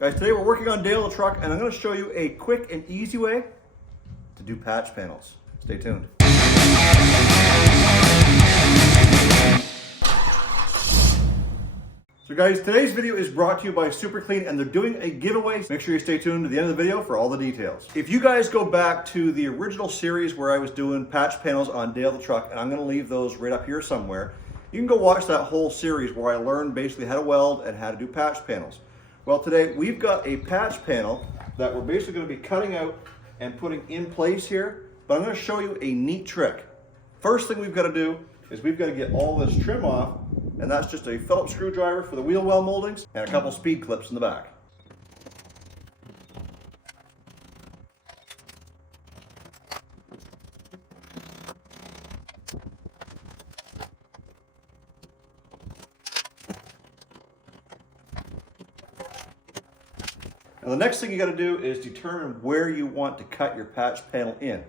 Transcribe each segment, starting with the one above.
Guys, today we're working on Dale the truck, and I'm going to show you a quick and easy way to do patch panels. Stay tuned. So guys, today's video is brought to you by Super Clean, and they're doing a giveaway. Make sure you stay tuned to the end of the video for all the details. If you guys go back to the original series where I was doing patch panels on Dale the truck, and I'm going to leave those right up here somewhere, you can go watch that whole series where I learned basically how to weld and how to do patch panels. Well, today we've got a patch panel that we're basically going to be cutting out and putting in place here, but I'm going to show you a neat trick. First thing we've got to do is we've got to get all this trim off, and that's just a Phillips screwdriver for the wheel well moldings and a couple speed clips in the back. Now the next thing you got to do is determine where you want to cut your patch panel in.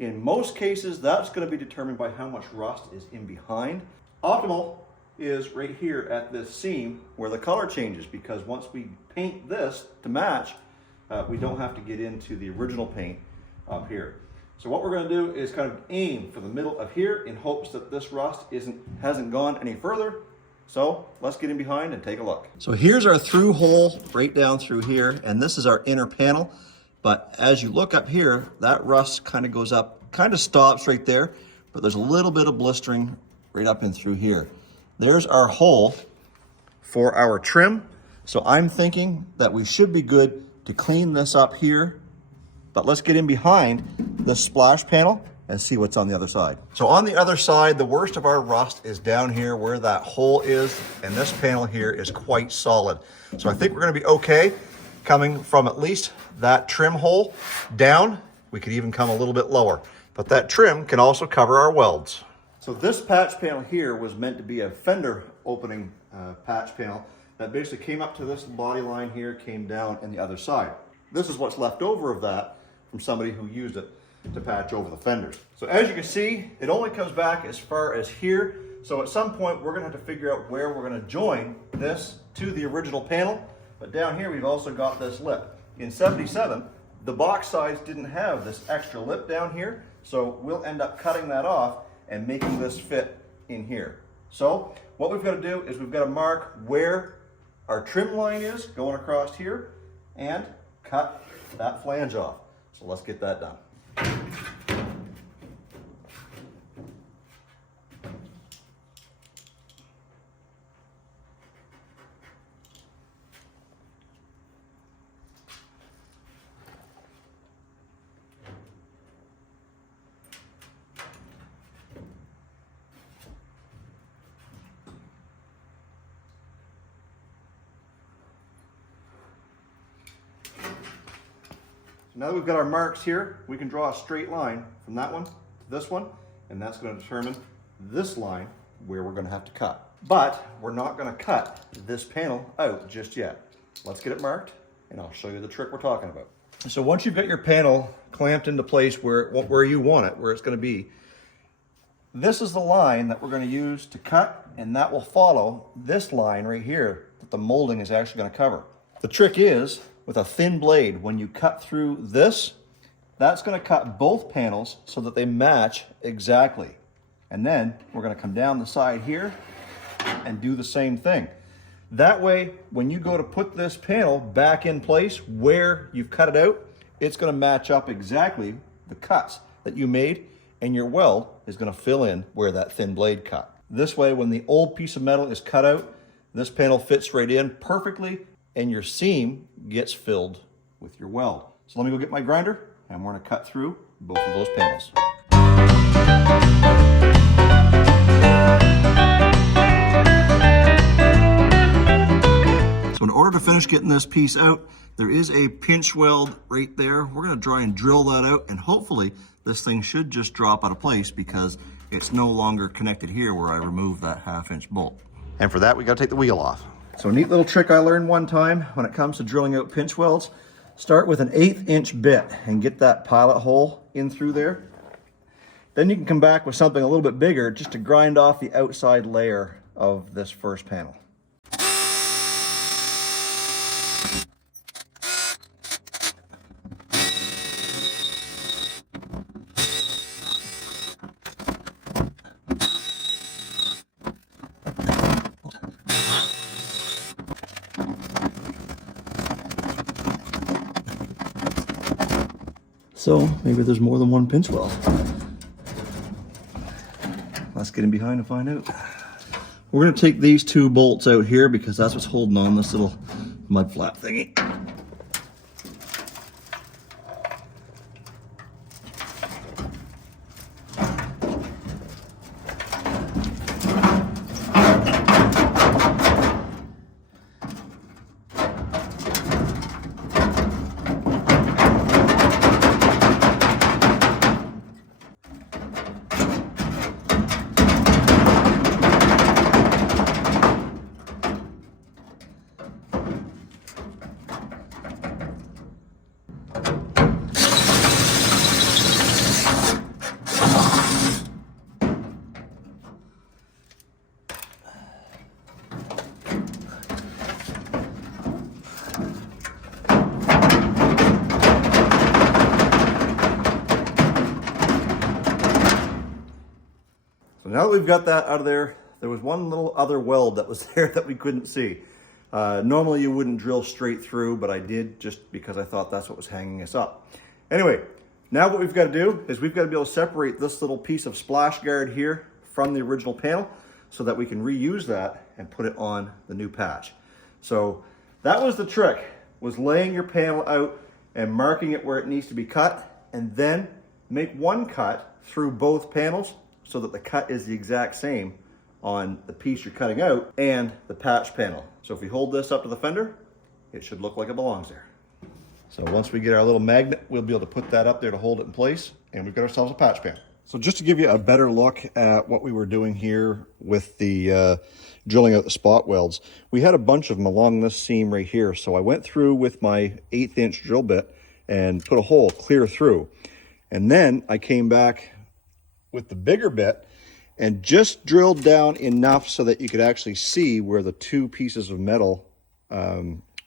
In most cases, that's going to be determined by how much rust is in behind. Optimal is right here at this seam where the color changes, because once we paint this to match, we don't have to get into the original paint up here. So what we're going to do is kind of aim for the middle of here in hopes that this rust hasn't gone any further. So let's get in behind and take a look. So here's our through hole right down through here, and this is our inner panel. But as you look up here, that rust kind of goes up, kind of stops right there, but there's a little bit of blistering right up and through here. There's our hole for our trim. So I'm thinking that we should be good to clean this up here, but let's get in behind this splash panel and see what's on the other side. So on the other side, the worst of our rust is down here where that hole is, and this panel here is quite solid. So I think we're gonna be okay coming from at least that trim hole down. We could even come a little bit lower, but that trim can also cover our welds. So this patch panel here was meant to be a fender opening patch panel that basically came up to this body line here, came down in the other side. This is what's left over of that from somebody who used it to patch over the fenders. So as you can see, it only comes back as far as here. So at some point, we're gonna have to figure out where we're gonna join this to the original panel. But down here, we've also got this lip. In 77, the box size didn't have this extra lip down here. So we'll end up cutting that off and making this fit in here. So what we've got to do is we've got to mark where our trim line is going across here and cut that flange off. So let's get that done. Now that we've got our marks here, we can draw a straight line from that one to this one, and that's going to determine this line where we're going to have to cut. But we're not going to cut this panel out just yet. Let's get it marked, and I'll show you the trick we're talking about. So once you've got your panel clamped into place where you want it, where it's going to be, this is the line that we're going to use to cut, and that will follow this line right here that the molding is actually going to cover. The trick is, with a thin blade, when you cut through this, that's going to cut both panels so that they match exactly. And then we're going to come down the side here and do the same thing. That way, when you go to put this panel back in place where you've cut it out, it's going to match up exactly the cuts that you made, and your weld is going to fill in where that thin blade cut. This way, when the old piece of metal is cut out, this panel fits right in perfectly, and your seam gets filled with your weld. So let me go get my grinder, and we're going to cut through both of those panels. So in order to finish getting this piece out, there is a pinch weld right there. We're going to try and drill that out, and hopefully this thing should just drop out of place because it's no longer connected here where I removed that 1/2-inch bolt. And for that, we got to take the wheel off. So a neat little trick I learned one time when it comes to drilling out pinch welds, start with an 1/8-inch bit and get that pilot hole in through there. Then you can come back with something a little bit bigger just to grind off the outside layer of this first panel. So maybe there's more than one pinch weld. Let's get in behind and find out. We're going to take these two bolts out here because that's what's holding on this little mud flap thingy. So now that we've got that out of there, there was one little other weld that was there that we couldn't see. Normally you wouldn't drill straight through, but I did just because I thought that's what was hanging us up. Anyway, now what we've got to do is we've got to be able to separate this little piece of splash guard here from the original panel so that we can reuse that and put it on the new patch. So that was the trick, was laying your panel out and marking it where it needs to be cut, and then make one cut through both panels so that the cut is the exact same on the piece you're cutting out and the patch panel. So if we hold this up to the fender, it should look like it belongs there. So once we get our little magnet, we'll be able to put that up there to hold it in place, and we've got ourselves a patch panel. So just to give you a better look at what we were doing here with the drilling out the spot welds, we had a bunch of them along this seam right here. So I went through with my 1/8 inch drill bit and put a hole clear through. And then I came back with the bigger bit and just drilled down enough so that you could actually see where the two pieces of metal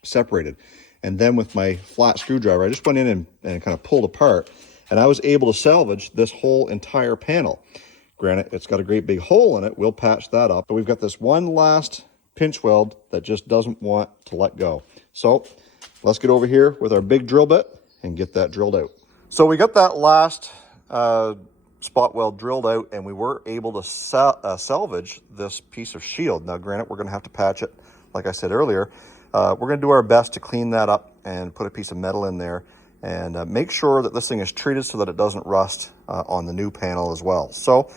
separated. And then with my flat screwdriver, I just went in and kind of pulled apart, and I was able to salvage this whole entire panel. Granted, it's got a great big hole in it. We'll patch that up, but we've got this one last pinch weld that just doesn't want to let go. So let's get over here with our big drill bit and get that drilled out. So we got that last spot weld drilled out, and we were able to salvage this piece of shield. Now granted, we're going to have to patch it like I said earlier. We're going to do our best to clean that up and put a piece of metal in there and make sure that this thing is treated so that it doesn't rust on the new panel as well. So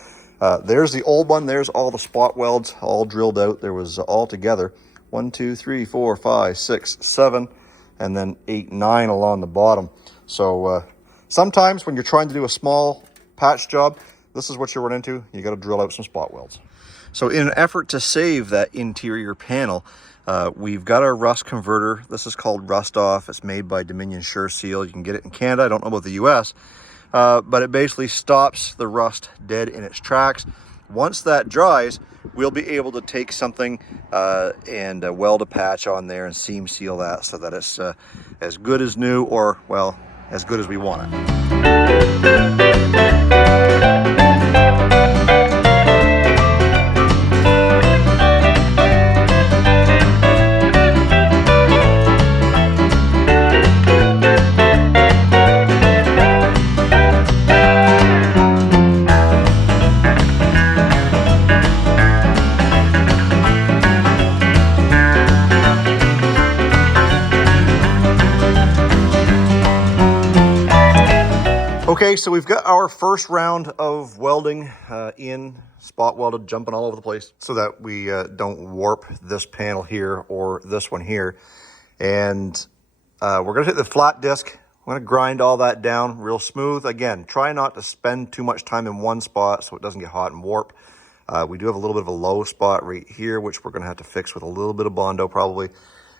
there's the old one. There's all the spot welds all drilled out. There was all together 1, 2, 3, 4, 5, 6, 7, and then 8, 9 along the bottom. So sometimes when you're trying to do a small patch job, this is what you run into. You got to drill out some spot welds. So in an effort to save that interior panel, we've got our rust converter. This is called Rust Off. It's made by Dominion Sure Seal. You can get it in Canada. I don't know about the US, but it basically stops the rust dead in its tracks. Once that dries, we'll be able to take something and weld a patch on there and seam seal that so that it's as good as new, or well, as good as we want it. Okay, so we've got our first round of welding in, spot welded, jumping all over the place so that we don't warp this panel here or this one here. And we're going to hit the flat disc. We're going to grind all that down real smooth. Again, try not to spend too much time in one spot so it doesn't get hot and warp. We do have a little bit of a low spot right here, which we're going to have to fix with a little bit of Bondo probably.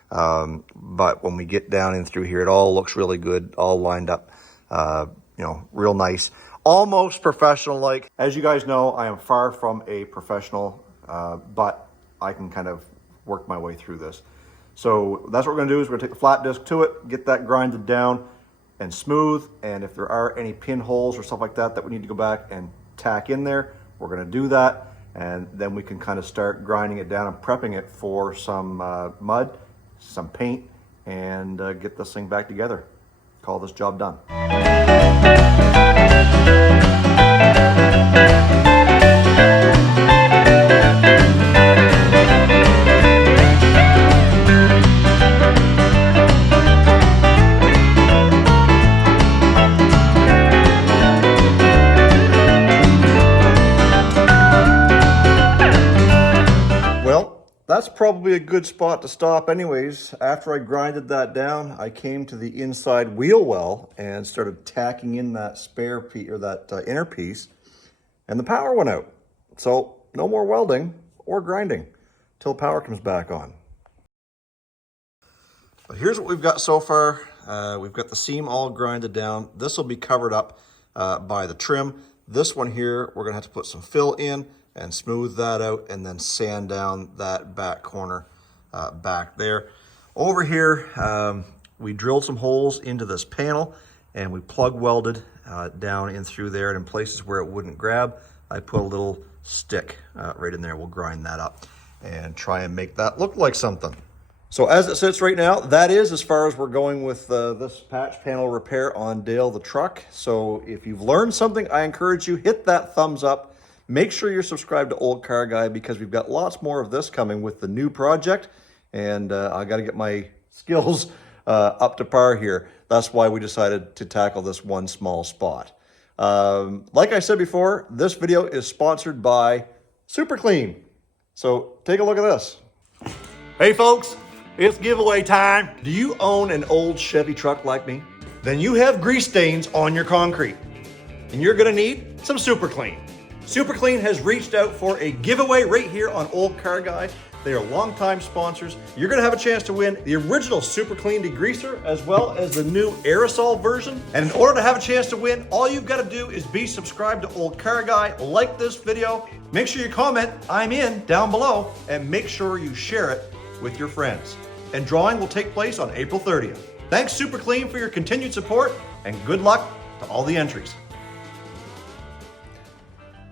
But when we get down in through here, it all looks really good, all lined up. You know, real nice, almost professional-like. As you guys know, I am far from a professional, but I can kind of work my way through this. So that's what we're gonna do, is we're gonna take the flat disc to it, get that grinded down and smooth. And if there are any pinholes or stuff like that that we need to go back and tack in there, we're gonna do that. And then we can kind of start grinding it down and prepping it for some mud, some paint, and get this thing back together. Call this job done. That's probably a good spot to stop anyways. After I grinded that down, I came to the inside wheel well and started tacking in that spare piece, or that inner piece, and the power went out. So no more welding or grinding till power comes back on. But here's what we've got so far. We've got the seam all grinded down. This will be covered up by the trim. This one here, we're gonna have to put some fill in and smooth that out and then sand down that back corner back there. Over here, we drilled some holes into this panel and we plug welded down in through there, and in places where it wouldn't grab, I put a little stick right in there. We'll grind that up and try and make that look like something. So as it sits right now, that is as far as we're going with this patch panel repair on Dale the truck. So if you've learned something, I encourage you, hit that thumbs up. Make sure you're subscribed to Olde Carr Guy, because we've got lots more of this coming with the new project, and I got to get my skills up to par here. That's why we decided to tackle this one small spot. Like I said before, this video is sponsored by Super Clean. So take a look at this. Hey folks, it's giveaway time. Do you own an old Chevy truck like me? Then you have grease stains on your concrete, and you're gonna need some Super Clean. Super Clean has reached out for a giveaway right here on Olde Carr Guy. They are longtime sponsors. You're gonna have a chance to win the original Super Clean degreaser as well as the new aerosol version. And in order to have a chance to win, all you've gotta do is be subscribed to Olde Carr Guy, like this video, make sure you comment "I'm in" down below, and make sure you share it with your friends. And drawing will take place on April 30th. Thanks Super Clean for your continued support, and good luck to all the entries.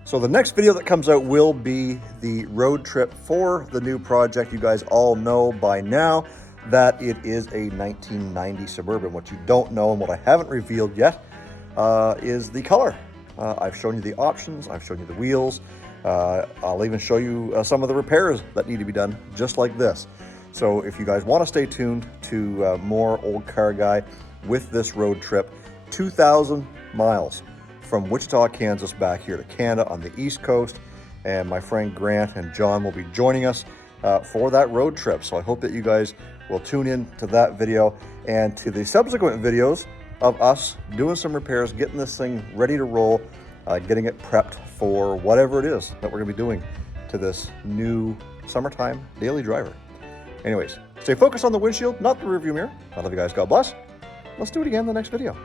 So the next video that comes out will be the road trip for the new project. You guys all know by now that it is a 1990 Suburban. What you don't know and what I haven't revealed yet is the color. I've shown you the options, I've shown you the wheels. I'll even show you some of the repairs that need to be done, just like this. So if you guys want to stay tuned to more Olde Carr Guy with this road trip, 2,000 miles. From Wichita, Kansas back here to Canada on the East Coast. And my friend Grant and John will be joining us for that road trip. So I hope that you guys will tune in to that video and to the subsequent videos of us doing some repairs, getting this thing ready to roll, getting it prepped for whatever it is that we're gonna be doing to this new summertime daily driver. Anyways, stay focused on the windshield, not the rearview mirror. I love you guys, God bless. Let's do it again in the next video.